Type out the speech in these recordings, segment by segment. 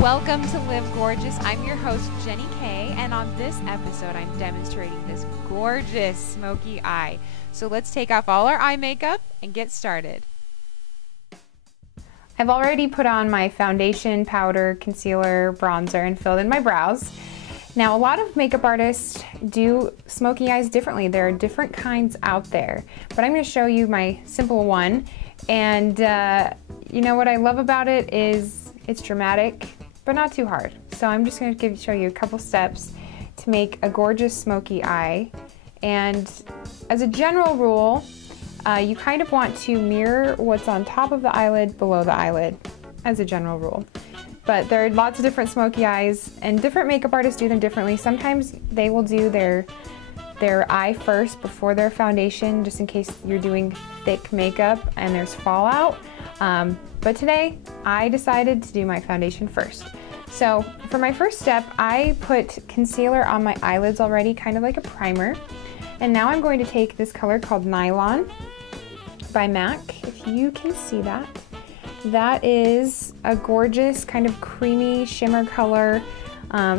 Welcome to Live Gorgeous. I'm your host, Jenny Kay, and on this episode, I'm demonstrating this gorgeous smoky eye. So let's take off all our eye makeup and get started. I've already put on my foundation, powder, concealer, bronzer, and filled in my brows. Now, a lot of makeup artists do smoky eyes differently. There are different kinds out there, but I'm going to show you my simple one. And you know what I love about it is it's dramatic, but not too hard. So I'm just going to show you a couple steps to make a gorgeous smoky eye. And as a general rule, you kind of want to mirror what's on top of the eyelid below the eyelid, as a general rule. But there are lots of different smoky eyes, and different makeup artists do them differently. Sometimes they will do their eye first before their foundation, just in case you're doing thick makeup and there's fallout. But today, I decided to do my foundation first. So for my first step, I put concealer on my eyelids already, kind of like a primer. And now I'm going to take this color called Nylon by MAC, if you can see that. That is a gorgeous kind of creamy shimmer color.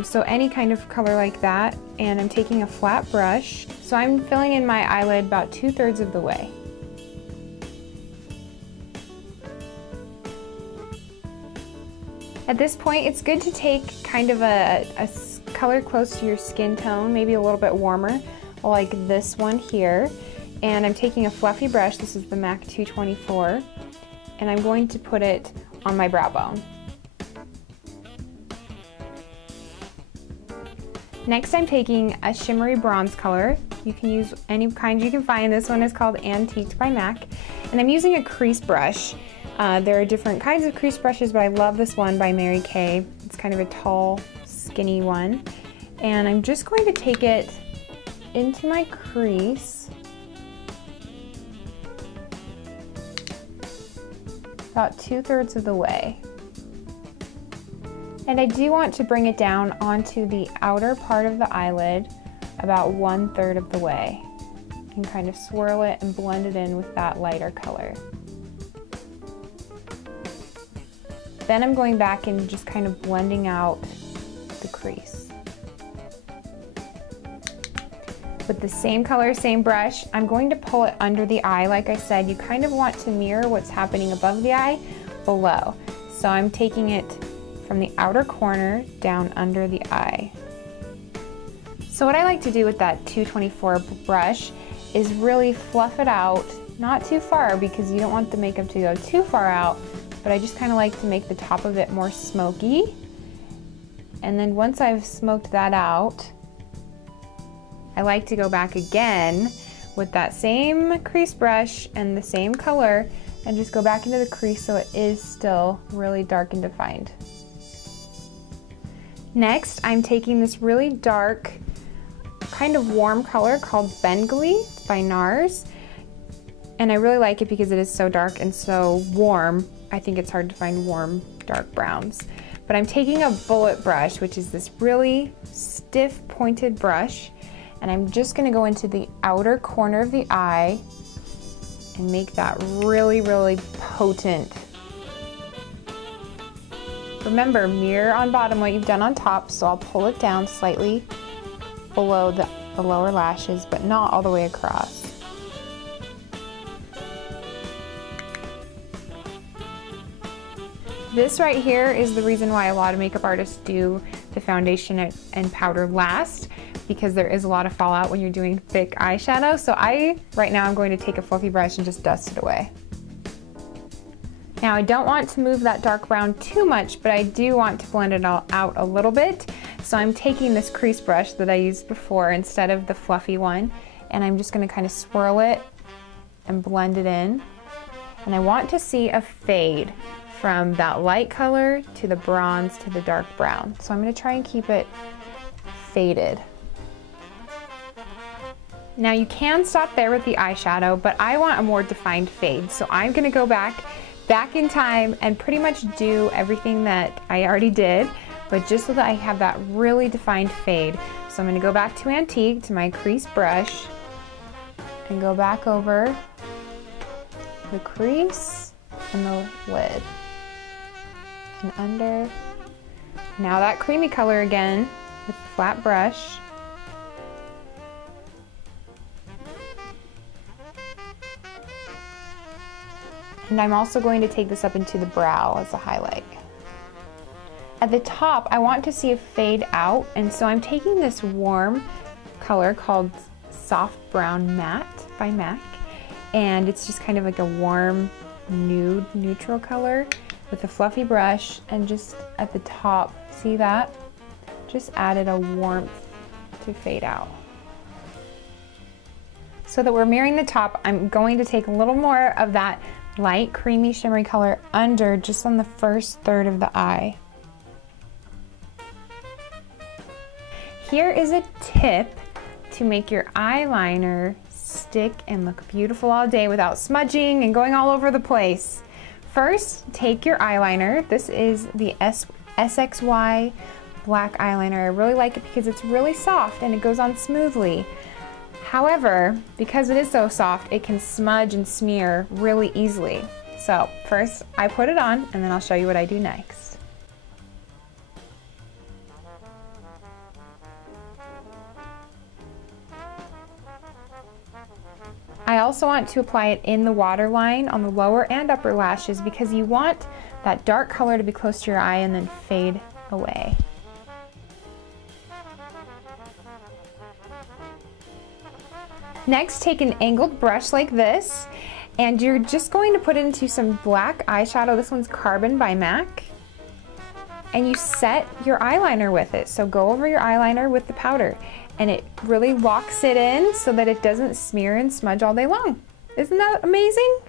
So any kind of color like that. And I'm taking a flat brush. So I'm filling in my eyelid about 2/3 of the way. At this point, it's good to take kind of a color close to your skin tone, maybe a little bit warmer, like this one here. And I'm taking a fluffy brush, this is the MAC 224, and I'm going to put it on my brow bone. Next, I'm taking a shimmery bronze color. You can use any kind you can find. This one is called Antiqued by MAC. And I'm using a crease brush. There are different kinds of crease brushes, but I love this one by Mary Kay. It's kind of a tall, skinny one. And I'm just going to take it into my crease. About 2/3 of the way. And I do want to bring it down onto the outer part of the eyelid about 1/3 of the way. You can kind of swirl it and blend it in with that lighter color. Then I'm going back and just kind of blending out the crease. With the same color, same brush, I'm going to pull it under the eye. Like I said, you kind of want to mirror what's happening above the eye below. So I'm taking it from the outer corner down under the eye. So what I like to do with that 224 brush is really fluff it out, not too far because you don't want the makeup to go too far out, but I just kind of like to make the top of it more smoky. And then once I've smoked that out, I like to go back again with that same crease brush and the same color and just go back into the crease so it is still really dark and defined. Next, I'm taking this really dark, kind of warm color called Bengali by NARS. And I really like it because it is so dark and so warm. I think it's hard to find warm, dark browns. But I'm taking a bullet brush, which is this really stiff, pointed brush, and I'm just gonna go into the outer corner of the eye and make that really, really potent. Remember, mirror on bottom what you've done on top, so I'll pull it down slightly below the lower lashes, but not all the way across. This right here is the reason why a lot of makeup artists do the foundation and powder last, because there is a lot of fallout when you're doing thick eyeshadow. So right now I'm going to take a fluffy brush and just dust it away. Now I don't want to move that dark brown too much, but I do want to blend it all out a little bit. So I'm taking this crease brush that I used before instead of the fluffy one, and I'm just gonna kind of swirl it and blend it in. And I want to see a fade from that light color to the bronze to the dark brown. So I'm gonna try and keep it faded. Now you can stop there with the eyeshadow, but I want a more defined fade. So I'm gonna go back in time and pretty much do everything that I already did, but just so that I have that really defined fade. So I'm gonna go back to Antique, to my crease brush, and go back over the crease and the lid and under Now that creamy color again with the flat brush. And I'm also going to take this up into the brow as a highlight. At the top, I want to see it fade out, and so I'm taking this warm color called Soft Brown Matte by MAC, and it's just kind of like a warm nude neutral color with a fluffy brush, and just at the top, see that? Just added a warmth to fade out. So that we're mirroring the top, I'm going to take a little more of that light creamy shimmery color under, just on the first third of the eye. Here is a tip to make your eyeliner stick and look beautiful all day without smudging and going all over the place. First, take your eyeliner. This is the SXY black eyeliner. I really like it because it's really soft and it goes on smoothly. However, because it is so soft, it can smudge and smear really easily. So first, I put it on, and then I'll show you what I do next. I also want to apply it in the waterline on the lower and upper lashes because you want that dark color to be close to your eye and then fade away. Next, take an angled brush like this, and you're just going to put it into some black eyeshadow. This one's Carbon by MAC. And you set your eyeliner with it. So go over your eyeliner with the powder, and it really locks it in so that it doesn't smear and smudge all day long. Isn't that amazing?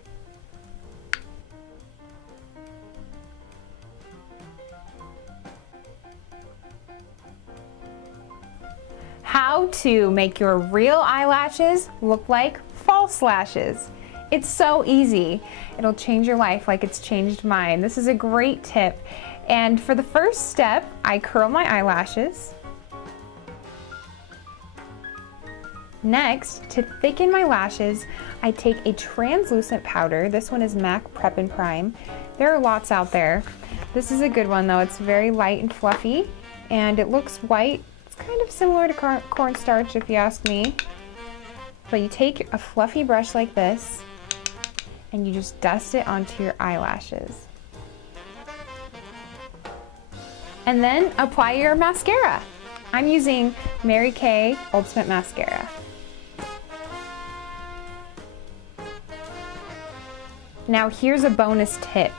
How to make your real eyelashes look like false lashes. It's so easy. It'll change your life like it's changed mine. This is a great tip. And for the first step, I curl my eyelashes. Next, to thicken my lashes, I take a translucent powder. This one is MAC Prep and Prime. There are lots out there. This is a good one though. It's very light and fluffy, and it looks white. It's kind of similar to cornstarch if you ask me. But you take a fluffy brush like this, and you just dust it onto your eyelashes. And then apply your mascara. I'm using Mary Kay Ultimate Mascara. Now here's a bonus tip.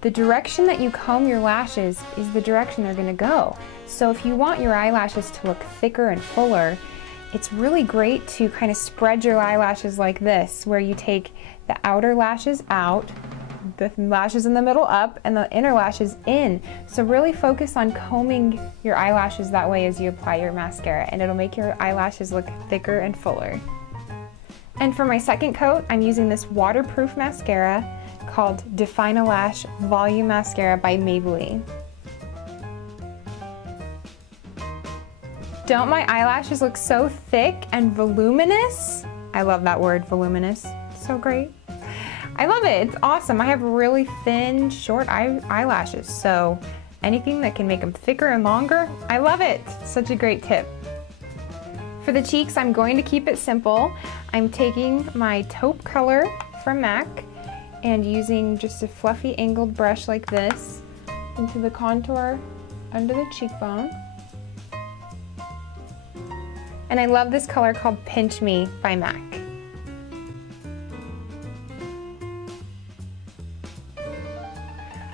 The direction that you comb your lashes is the direction they're gonna go. So if you want your eyelashes to look thicker and fuller, it's really great to kind of spread your eyelashes like this, where you take the outer lashes out, the lashes in the middle up, and the inner lashes in. So really focus on combing your eyelashes that way as you apply your mascara, and it'll make your eyelashes look thicker and fuller. And for my second coat, I'm using this waterproof mascara called Define a Lash Volume Mascara by Maybelline. Don't my eyelashes look so thick and voluminous? I love that word, voluminous. So great. I love it. It's awesome. I have really thin, short eyelashes, so anything that can make them thicker and longer, I love it. Such a great tip. For the cheeks, I'm going to keep it simple. I'm taking my taupe color from MAC and using just a fluffy angled brush like this into the contour under the cheekbone. And I love this color called Pinch Me by MAC.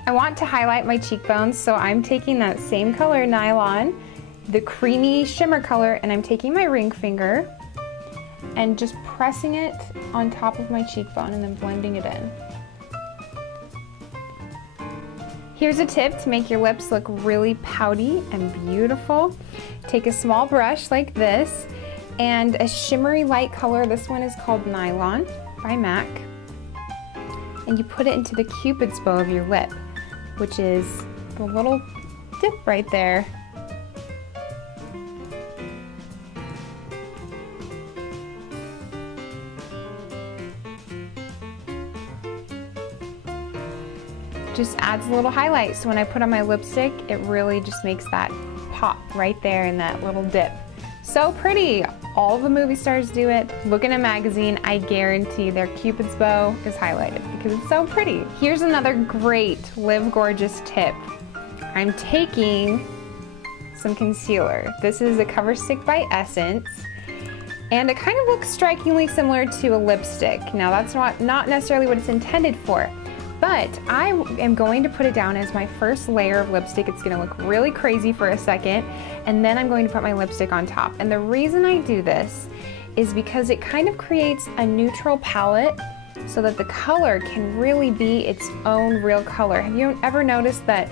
I want to highlight my cheekbones, so I'm taking that same color, Nylon, the creamy shimmer color, and I'm taking my ring finger and just pressing it on top of my cheekbone and then blending it in. Here's a tip to make your lips look really pouty and beautiful. Take a small brush like this and a shimmery light color. This one is called Nylon by MAC. And you put it into the Cupid's bow of your lip, which is the little dip right there. just adds a little highlight. So when I put on my lipstick, it really just makes that pop right there in that little dip. So pretty. All the movie stars do it. Look in a magazine, I guarantee their Cupid's bow is highlighted because it's so pretty. Here's another great Live Gorgeous tip. I'm taking some concealer. This is a Cover Stick by Essence, and it kind of looks strikingly similar to a lipstick. Now that's not necessarily what it's intended for, but I am going to put it down as my first layer of lipstick. It's gonna look really crazy for a second, and then I'm going to put my lipstick on top. And the reason I do this is because it kind of creates a neutral palette so that the color can really be its own real color. Have you ever noticed that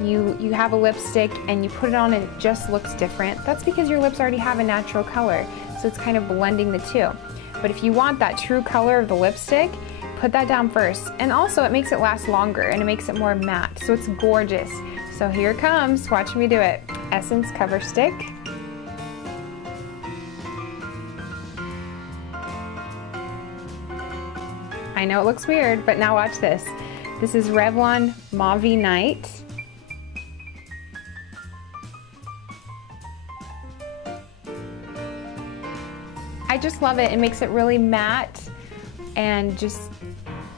you have a lipstick and you put it on and it just looks different? That's because your lips already have a natural color, so it's kind of blending the two. But if you want that true color of the lipstick, put that down first. And also it makes it last longer and it makes it more matte, so it's gorgeous. So here it comes, watch me do it. Essence Cover Stick. I know it looks weird, but now watch this. This is Revlon Mauve Night. I just love it. It makes it really matte and just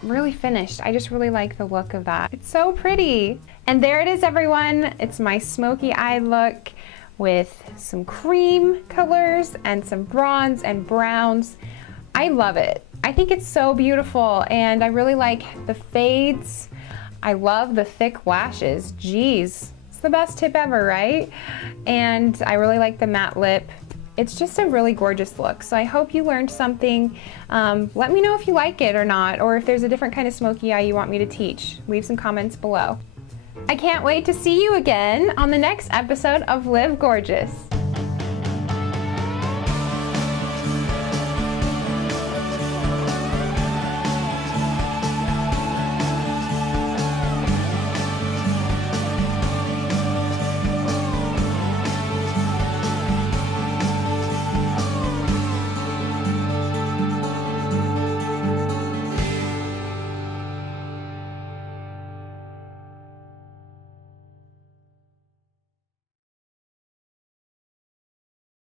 really finished. I just really like the look of that. It's so pretty. And there it is, everyone. It's my smoky eye look with some cream colors and some bronze and browns. I love it. I think it's so beautiful, and I really like the fades. I love the thick lashes. Geez, it's the best tip ever, right? And I really like the matte lip. It's just a really gorgeous look. So I hope you learned something. Let me know if you like it or not, or if there's a different kind of smoky eye you want me to teach. Leave some comments below. I can't wait to see you again on the next episode of Live Gorgeous.